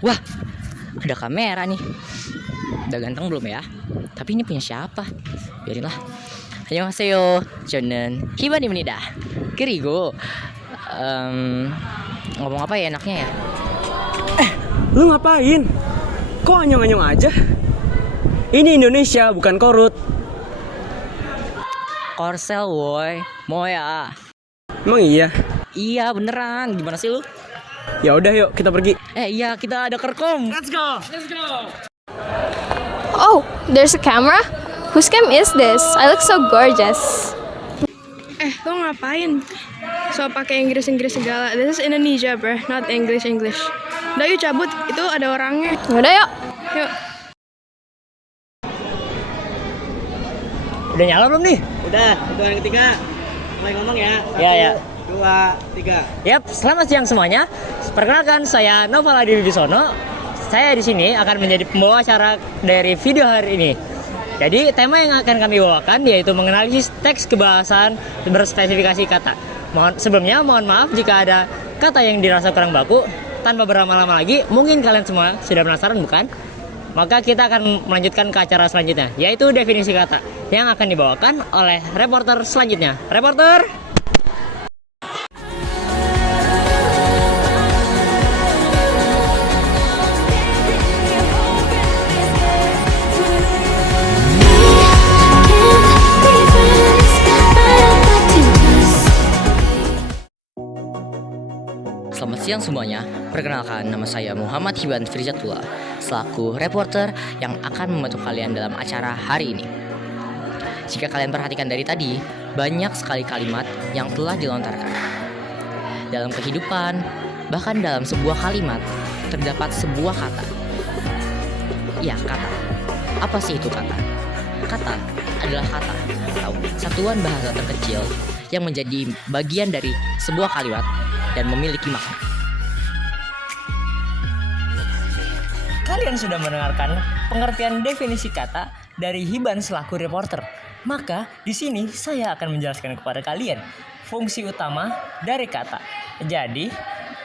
Wah, ada kamera nih. Udah ganteng belum ya? Tapi ini punya siapa? Biarinlah. Annyeonghaseyo. 저는 희반입니다. 그리고 ngomong apa ya enaknya ya? Lu ngapain? Kok anyong-anyong aja? Ini Indonesia, bukan Korut. Korsel woi. Mau ya? Emang iya? Iya beneran. Gimana sih lu? Ya udah yuk kita pergi. Iya kita ada kerkom. Let's go. Oh, there's a camera? Whose cam is this? I look so gorgeous. Lo ngapain? So pakai Inggris segala. This is Indonesia, bro, not English. Udah yuk cabut, itu ada orangnya. Yaudah yuk. Yuk. Udah nyala belum nih? Udah, itu yang ketiga. Mulai ngomong ya. Iya, ya. 2, 3. Yap, selamat siang semuanya. Perkenalkan saya Noval Adi Wibisono. Saya di sini akan menjadi pembawa acara dari video hari ini. Jadi tema yang akan kami bawakan yaitu menganalisis teks kebahasan berspesifikasi kata. Sebelumnya mohon maaf jika ada kata yang dirasa kurang baku. Tanpa berlama-lama lagi, mungkin kalian semua sudah penasaran bukan? Maka kita akan melanjutkan ke acara selanjutnya, yaitu definisi kata yang akan dibawakan oleh reporter selanjutnya. Reporter! Selamat siang semuanya, perkenalkan nama saya Muhammad Hiban Firzatullah selaku reporter yang akan membantu kalian dalam acara hari ini. Jika kalian perhatikan dari tadi, banyak sekali kalimat yang telah dilontarkan. Dalam kehidupan, bahkan dalam sebuah kalimat, terdapat sebuah kata. Ya, kata. Apa sih itu kata? Kata adalah kata atau satuan bahasa terkecil yang menjadi bagian dari sebuah kalimat dan memiliki makna. Kalian sudah mendengarkan pengertian definisi kata dari Hiban selaku reporter. Maka di sini saya akan menjelaskan kepada kalian fungsi utama dari kata. Jadi,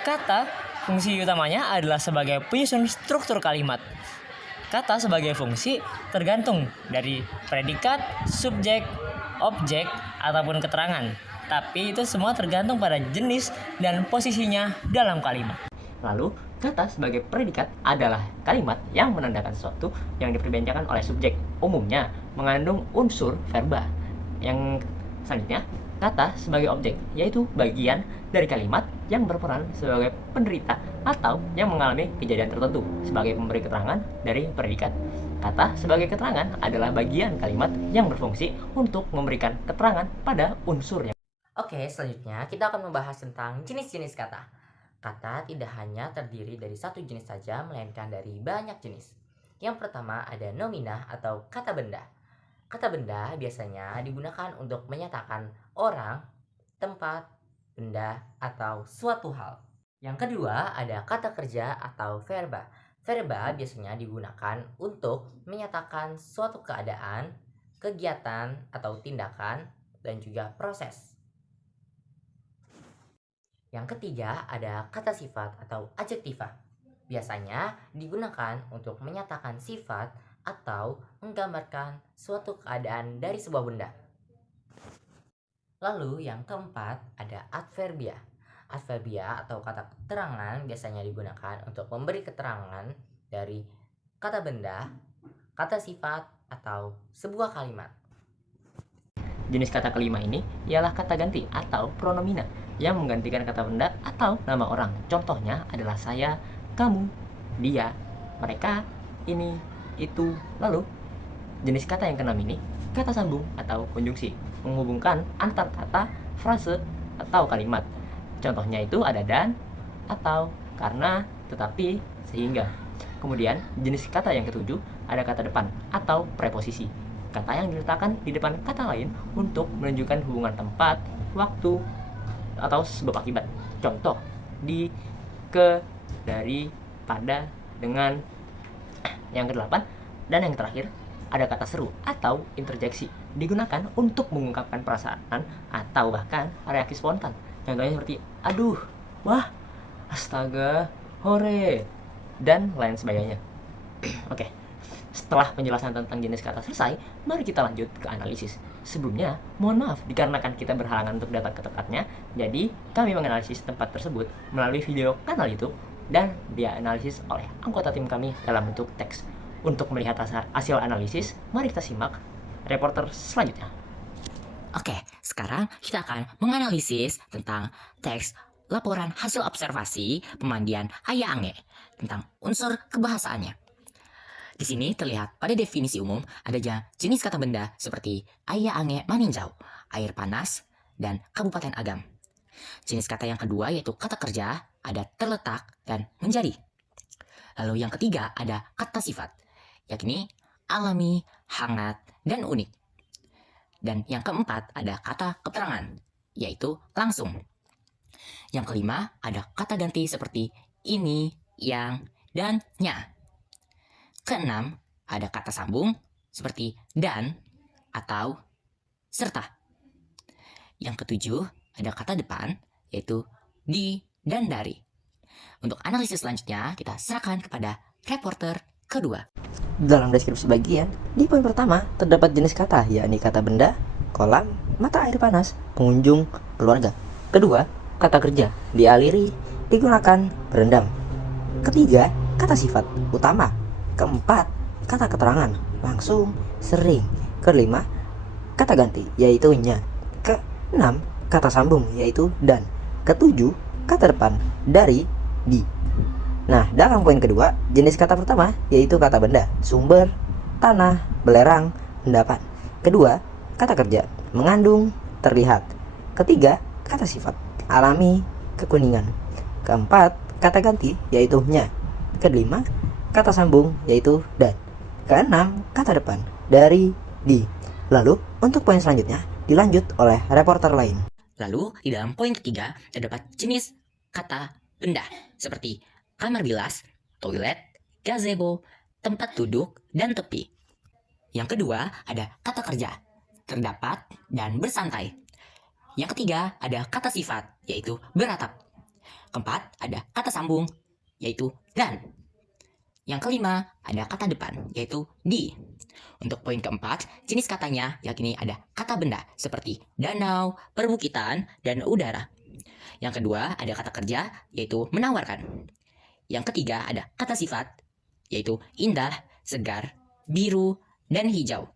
kata fungsi utamanya adalah sebagai penyusun struktur kalimat. Kata sebagai fungsi tergantung dari predikat, subjek, objek, ataupun keterangan. Tapi itu semua tergantung pada jenis dan posisinya dalam kalimat. Lalu, kata sebagai predikat adalah kalimat yang menandakan sesuatu yang diperbincangkan oleh subjek. Umumnya mengandung unsur verba. Yang selanjutnya, kata sebagai objek, yaitu bagian dari kalimat yang berperan sebagai penderita atau yang mengalami kejadian tertentu sebagai pemberi keterangan dari predikat. Kata sebagai keterangan adalah bagian kalimat yang berfungsi untuk memberikan keterangan pada unsurnya. Oke, selanjutnya kita akan membahas tentang jenis-jenis kata. Kata tidak hanya terdiri dari satu jenis saja, melainkan dari banyak jenis. Yang pertama ada nominah atau kata benda. Kata benda biasanya digunakan untuk menyatakan orang, tempat, benda, atau suatu hal. Yang kedua ada kata kerja atau verba. Verba biasanya digunakan untuk menyatakan suatu keadaan, kegiatan, atau tindakan, dan juga proses. Yang ketiga ada kata sifat atau adjektiva. Biasanya digunakan untuk menyatakan sifat atau menggambarkan suatu keadaan dari sebuah benda. Lalu yang keempat ada adverbia. Adverbia atau kata keterangan biasanya digunakan untuk memberi keterangan dari kata benda, kata sifat, atau sebuah kalimat. Jenis kata kelima ini ialah kata ganti atau pronomina yang menggantikan kata benda atau nama orang. Contohnya adalah saya, kamu, dia, mereka, ini, itu. Lalu, jenis kata yang keenam ini kata sambung atau konjungsi, menghubungkan antar kata, frase, atau kalimat. Contohnya itu ada dan, atau, karena, tetapi, sehingga. Kemudian, jenis kata yang ketujuh ada kata depan atau preposisi. Kata yang diletakkan di depan kata lain untuk menunjukkan hubungan tempat, waktu, atau sebab akibat. Contoh, di, ke, dari, pada, dengan. Yang kedelapan dan yang terakhir ada kata seru atau interjeksi, digunakan untuk mengungkapkan perasaan atau bahkan reaksi spontan. Contohnya seperti aduh, wah, astaga, hore, dan lain sebagainya. Oke, setelah penjelasan tentang jenis kata selesai, mari kita lanjut ke analisis. Sebelumnya, mohon maaf dikarenakan kita berhalangan untuk datang ke tempatnya, jadi kami menganalisis tempat tersebut melalui video kanal YouTube dan dianalisis oleh anggota tim kami dalam bentuk teks. Untuk melihat hasil analisis, mari kita simak reporter selanjutnya. Oke, sekarang kita akan menganalisis tentang teks laporan hasil observasi pemandian Ayah Ange tentang unsur kebahasaannya. Di sini terlihat pada definisi umum ada jenis kata benda seperti Ayah Ange maninjau, air panas, dan Kabupaten Agam. Jenis kata yang kedua yaitu kata kerja, ada terletak dan menjadi. Lalu yang ketiga ada kata sifat, yakni alami, hangat, dan unik. Dan yang keempat ada kata keterangan, yaitu langsung. Yang kelima ada kata ganti seperti ini, yang, dan nya. Keenam ada kata sambung seperti dan atau serta. Yang ketujuh ada kata depan yaitu di dan dari. Untuk analisis selanjutnya kita serahkan kepada reporter kedua. Dalam deskripsi bagian, di poin pertama terdapat jenis kata, yakni kata benda, kolam, mata air panas, pengunjung, keluarga. Kedua, kata kerja, dialiri, digunakan, berendam. Ketiga, kata sifat, utama. Keempat, kata keterangan, langsung, sering. Kelima, kata ganti, yaitu nya. Keenam, kata sambung, yaitu dan. Ketujuh, kata depan, dari, di. Nah, dalam poin kedua, jenis kata pertama yaitu kata benda, sumber, tanah, belerang, endapan. Kedua, kata kerja, mengandung, terlihat. Ketiga, kata sifat, alami, kekuningan. Keempat, kata ganti yaitu nya. Kelima, kata sambung yaitu dan. Keenam, kata depan, dari, di. Lalu, untuk poin selanjutnya dilanjut oleh reporter lain. Lalu di dalam poin ketiga terdapat jenis kata benda seperti kamar bilas, toilet, gazebo, tempat duduk, dan tepi. Yang kedua ada kata kerja, terdapat, dan bersantai. Yang ketiga ada kata sifat, yaitu beratap. Keempat ada kata sambung, yaitu dan. Yang kelima ada kata depan, yaitu di. Untuk poin keempat, jenis katanya yakni ada kata benda seperti danau, perbukitan, dan udara. Yang kedua ada kata kerja, yaitu menawarkan. Yang ketiga ada kata sifat, yaitu indah, segar, biru, dan hijau.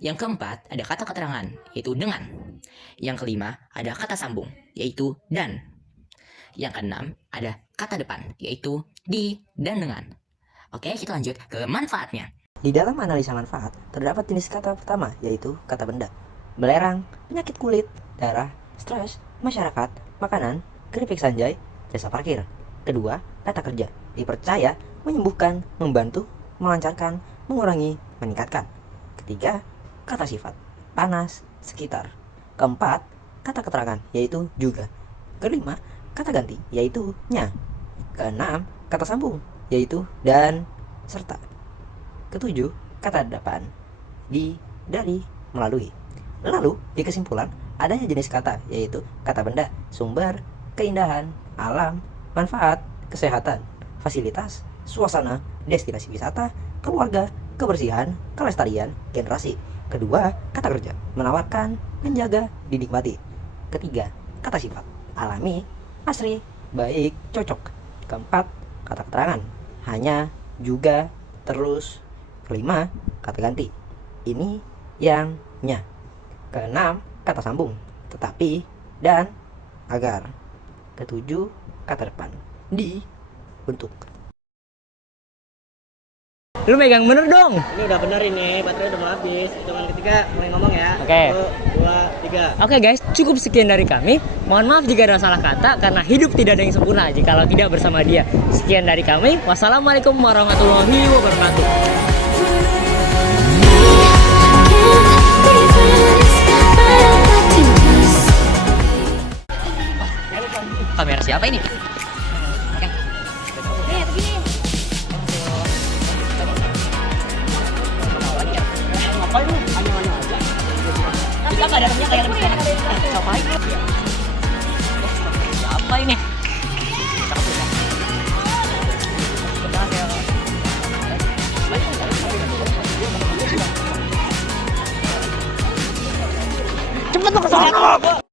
Yang keempat ada kata keterangan, yaitu dengan. Yang kelima ada kata sambung, yaitu dan. Yang keenam ada kata depan, yaitu di dan dengan. Oke, kita lanjut ke manfaatnya. Di dalam analisa manfaat, terdapat jenis kata pertama, yaitu kata benda. Belerang, penyakit kulit, darah, stres, masyarakat, makanan, keripik sanjay, jasa parkir. Kedua, kata kerja, dipercaya, menyembuhkan, membantu, melancarkan, mengurangi, meningkatkan. Ketiga, kata sifat, panas, sekitar. Keempat, kata keterangan, yaitu juga. Kelima, kata ganti, yaitu nya. Keenam, kata sambung, yaitu dan, serta. Ketujuh, kata depan, di, dari, melalui. Lalu, di kesimpulan, adanya jenis kata, yaitu kata benda, sumber, keindahan, alam, manfaat, kesehatan, fasilitas, suasana, destinasi wisata, keluarga, kebersihan, kelestarian, generasi. Kedua, kata kerja, menawarkan, menjaga, dinikmati. Ketiga, kata sifat, alami, asri, baik, cocok. Keempat, kata keterangan, hanya, juga, terus. Kelima, kata ganti, ini, yang, nya. Keenam, kata sambung, tetapi, dan, agar. Ketujuh, kata depan, di, untuk. Lu megang bener dong. Ini udah bener ini, baterai udah mau habis. Hitungan ketiga mulai ngomong ya. Oke. 1, 2, 3. Oke guys, cukup sekian dari kami. Mohon maaf jika ada salah kata karena hidup tidak ada yang sempurna jikalau tidak bersama dia. Sekian dari kami. Wassalamualaikum warahmatullahi wabarakatuh. Kamera siapa ini? Kita nggak ada punya kayak lebih enak. Ngapain? Siapa ini? cepet lu ke sono.